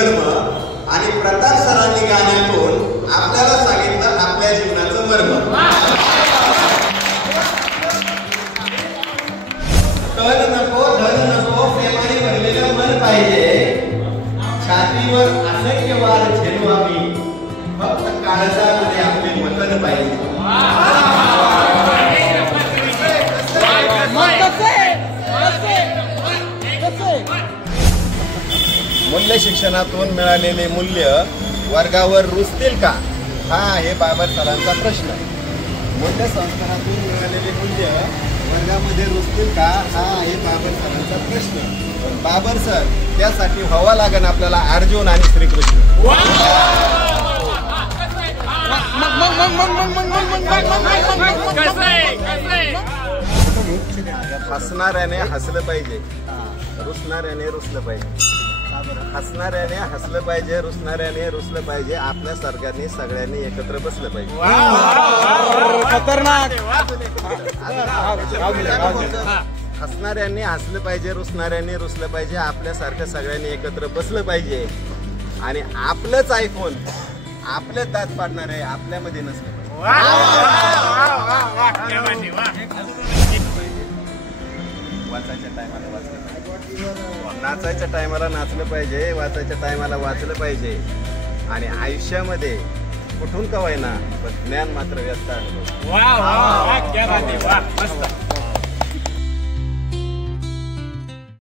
धर्म आणि प्रताप सरांनी गाण्यातून आपल्याला सांगितलं आपल्या जीवनाचं मर्म. तन नको धन नको प्रेमाने भरलेलं मन पाहिजे. छातीवर असंख्य वार झेलू आम्ही फक्त काळजामध्ये आपले वतन पाहिजे. मूल्य शिक्षणातून मिळालेले मूल्य वर्गावर रुजतील का, हा आहे बाबर सरांचा प्रश्न. मूल्य संस्कारातून मिळालेले मूल्य वर्गामध्ये रुजतील का, हा आहे बाबर सरांचा प्रश्न. बाबर सर त्यासाठी व्हावा लागेल आपल्याला अर्जुन आणि श्रीकृष्ण. हसणाऱ्याने हसलं पाहिजे, रुसणाऱ्याने रुसलं पाहिजे. हसणाऱ्याने हसलं पाहिजे, रुसणाऱ्याने रुसलं पाहिजे. आपल्या सरकारने सगळ्यांनी एकत्र बसलं पाहिजे. हसणाऱ्यांनी हसलं पाहिजे, रुसणाऱ्यांनी रुसलं पाहिजे. आपल्यासारखं सगळ्यांनी एकत्र बसलं पाहिजे. आणि आपलंच आयफोन आपले दात पाडणार आहे आपल्यामध्ये नसलं पाहिजे. वाचायच्या टायमाला वाचलं पाहिजे, नाचायच्या टायमाला नाचलं पाहिजे, वाचायच्या टायमाला वाचलं पाहिजे. आणि आयुष्यामध्ये कुठून का होईना पण ज्ञान मात्र व्यस्त आहे.